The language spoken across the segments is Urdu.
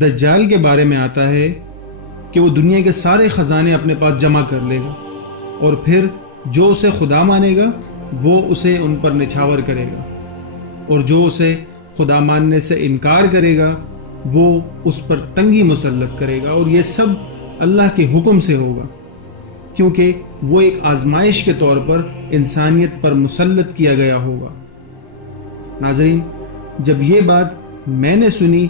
دجال کے بارے میں آتا ہے کہ وہ دنیا کے سارے خزانے اپنے پاس جمع کر لے گا اور پھر جو اسے خدا مانے گا وہ اسے ان پر نچھاور کرے گا، اور جو اسے خدا ماننے سے انکار کرے گا وہ اس پر تنگی مسلط کرے گا، اور یہ سب اللہ کے حکم سے ہوگا، کیونکہ وہ ایک آزمائش کے طور پر انسانیت پر مسلط کیا گیا ہوگا۔ ناظرین، جب یہ بات میں نے سنی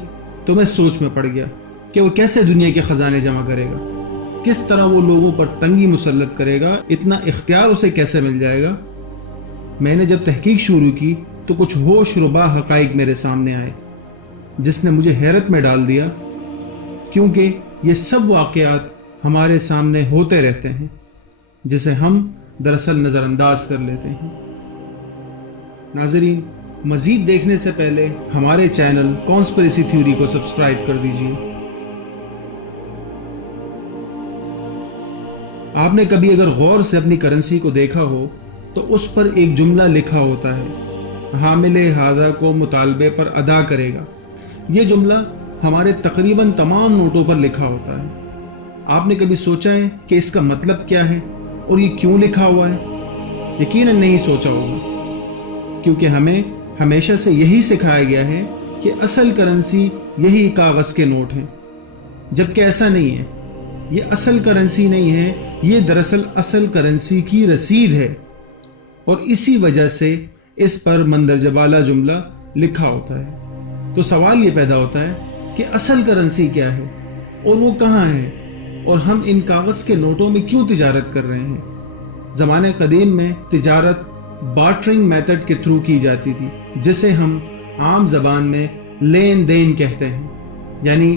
تو میں سوچ میں پڑ گیا کہ وہ کیسے دنیا کے خزانے جمع کرے گا، کس طرح وہ لوگوں پر تنگی مسلط کرے گا، اتنا اختیار اسے کیسے مل جائے گا۔ میں نے جب تحقیق شروع کی تو کچھ ہوش ربا حقائق میرے سامنے آئے جس نے مجھے حیرت میں ڈال دیا، کیونکہ یہ سب واقعات ہمارے سامنے ہوتے رہتے ہیں جسے ہم دراصل نظر انداز کر لیتے ہیں۔ ناظرین، مزید دیکھنے سے پہلے ہمارے چینل کانسپریسی تھیوری کو سبسکرائب کر دیجیے۔ آپ نے کبھی اگر غور سے اپنی کرنسی کو دیکھا ہو تو اس پر ایک جملہ لکھا ہوتا ہے، حامل ہذا کو مطالبے پر ادا کرے گا۔ یہ جملہ ہمارے تقریباً تمام نوٹوں پر لکھا ہوتا ہے۔ آپ نے کبھی سوچا ہے کہ اس کا مطلب کیا ہے اور یہ کیوں لکھا ہوا ہے؟ یقیناً نہیں سوچا ہوگا، کیونکہ ہمیں ہمیشہ سے یہی سکھایا گیا ہے کہ اصل کرنسی یہی کاغذ کے نوٹ ہیں، جبکہ ایسا نہیں ہے۔ یہ اصل کرنسی نہیں ہے، یہ دراصل اصل کرنسی کی رسید ہے، اور اسی وجہ سے اس پر مندرجہ بالا جملہ لکھا ہوتا ہے۔ تو سوال یہ پیدا ہوتا ہے کہ اصل کرنسی کیا ہے اور وہ کہاں ہے، اور ہم ان کاغذ کے نوٹوں میں کیوں تجارت کر رہے ہیں؟ زمانے قدیم میں تجارت بارٹرنگ میتھڈ کے تھرو کی جاتی تھی، جسے ہم عام زبان میں لین دین کہتے ہیں، یعنی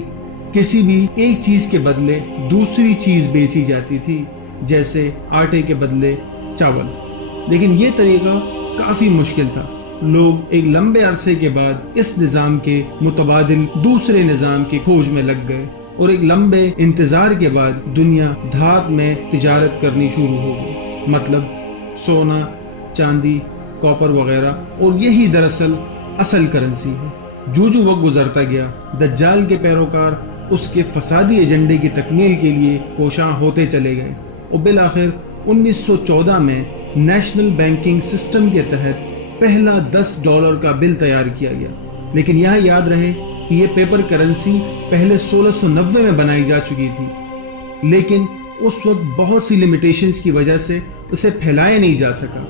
کسی بھی ایک چیز کے بدلے دوسری چیز بیچی جاتی تھی، جیسے آٹے کے بدلے چاول۔ لیکن یہ طریقہ کافی مشکل تھا۔ لوگ ایک لمبے عرصے کے بعد اس نظام کے متبادل دوسرے نظام کی کھوج میں لگ گئے، اور ایک لمبے انتظار کے بعد دنیا دھات میں تجارت کرنی شروع ہو گئی، مطلب سونا، چاندی، کاپر وغیرہ، اور یہی دراصل اصل کرنسی ہے۔ جو وقت گزرتا گیا، دجال کے پیروکار اس کے فسادی ایجنڈے کی تکمیل کے لیے کوشاں ہوتے چلے گئے، اور بالآخر 1914 میں نیشنل بینکنگ سسٹم کے تحت پہلا $10 کا بل تیار کیا گیا۔ لیکن یہاں یاد رہے کہ یہ پیپر کرنسی پہلے 1690 میں بنائی جا چکی تھی، لیکن اس وقت بہت سی لیمیٹیشنز کی وجہ سے اسے پھیلایا نہیں جا سکا۔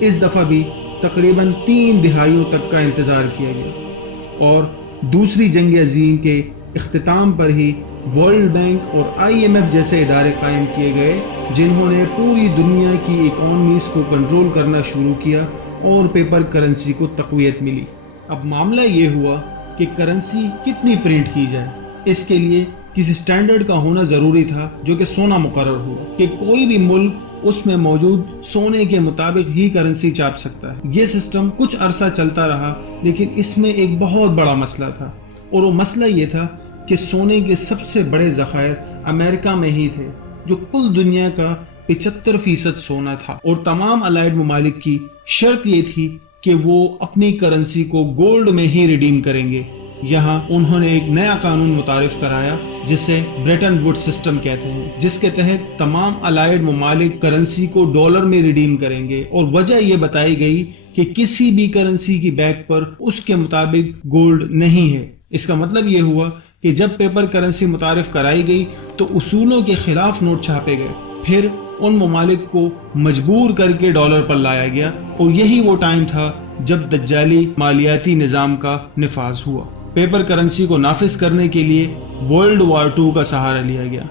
اس دفعہ بھی تقریباً 3 دہائیوں تک کا انتظار کیا گیا، اور دوسری جنگ عظیم کے اختتام پر ہی ورلڈ بینک اور IMF جیسے ادارے قائم کیے گئے، جنہوں نے پوری دنیا کی اکانومیز کو کنٹرول کرنا شروع کیا اور پیپر کرنسی کو تقویت ملی۔ اب معاملہ یہ ہوا کہ کرنسی کتنی پرنٹ کی جائے۔ اس کے لیے کسی سٹینڈرڈ کا ہونا ضروری تھا، جو کہ سونا مقرر ہوا کہ کوئی بھی ملک اس میں موجود سونے کے مطابق ہی کرنسی چاپ سکتا ہے۔ یہ سسٹم کچھ عرصہ چلتا رہا، لیکن اس میں ایک بہت بڑا مسئلہ تھا، اور وہ مسئلہ یہ تھا کہ سونے کے سب سے بڑے ذخائر امریکہ میں ہی تھے، جو کل دنیا کا 75% سونا تھا، اور تمام الائڈ ممالک کی شرط یہ تھی کہ وہ اپنی کرنسی کو گولڈ میں ہی ریڈیم کریں گے۔ یہاں انہوں نے ایک نیا قانون متعارف کرایا جسے برٹن ووڈ سسٹم کہتے ہیں، جس کے تحت تمام الائڈ ممالک کرنسی کو ڈالر میں ریڈیم کریں گے، اور وجہ یہ بتائی گئی کہ کسی بھی کرنسی کی بیک پر اس کے مطابق گولڈ نہیں ہے۔ اس کا مطلب یہ ہوا کہ جب پیپر کرنسی متعارف کرائی گئی تو اصولوں کے خلاف نوٹ چھاپے گئے، پھر ان ممالک کو مجبور کر کے ڈالر پر لایا گیا، اور یہی وہ ٹائم تھا جب دجالی مالیاتی نظام کا نفاذ ہوا۔ پیپر کرنسی کو نافذ کرنے کے لیے ورلڈ وار 2 کا سہارا لیا گیا،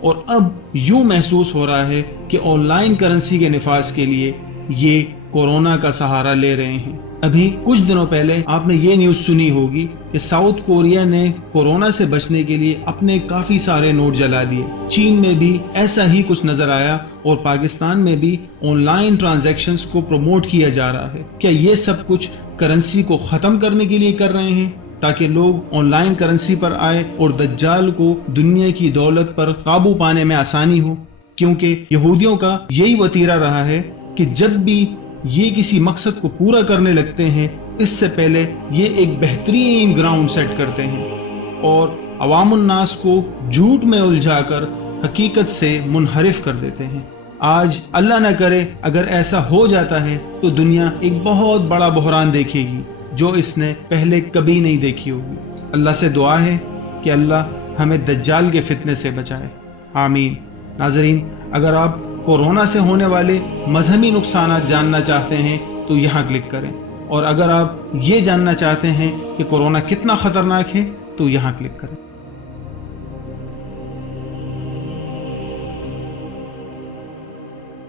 اور اب یوں محسوس ہو رہا ہے کہ آن لائن کرنسی کے نفاذ کے لیے یہ کورونا کا سہارا لے رہے ہیں۔ ابھی کچھ دنوں پہلے آپ نے یہ نیوز سنی ہوگی کہ ساؤتھ کوریا نے کورونا سے بچنے کے لیے اپنے کافی سارے نوٹ جلا دیے۔ چین میں بھی ایسا ہی کچھ نظر آیا، اور پاکستان میں بھی آن لائن ٹرانزیکشنز کو پروموٹ کیا جا رہا ہے۔ کیا یہ سب کچھ کرنسی کو ختم کرنے کے لیے کر رہے ہیں تاکہ لوگ آن لائن کرنسی پر آئے اور دجال کو دنیا کی دولت پر قابو پانے میں آسانی ہو؟ کیونکہ یہودیوں کا یہی وتیرہ رہا ہے کہ جب بھی یہ کسی مقصد کو پورا کرنے لگتے ہیں، اس سے پہلے یہ ایک بہترین گراؤنڈ سیٹ کرتے ہیں۔ اور عوام الناس کو جھوٹ میں الجھا کر حقیقت سے منحرف کر دیتے ہیں۔ آج اللہ نہ کرے اگر ایسا ہو جاتا ہے تو دنیا ایک بہت بڑا بحران دیکھے گی جو اس نے پہلے کبھی نہیں دیکھی ہوگی۔ اللہ سے دعا ہے کہ اللہ ہمیں دجال کے فتنے سے بچائے، آمین۔ ناظرین، اگر آپ کورونا سے ہونے والے مذہبی نقصانات جاننا چاہتے ہیں تو یہاں کلک کریں، اور اگر آپ یہ جاننا چاہتے ہیں کہ کورونا کتنا خطرناک ہے تو یہاں کلک کریں۔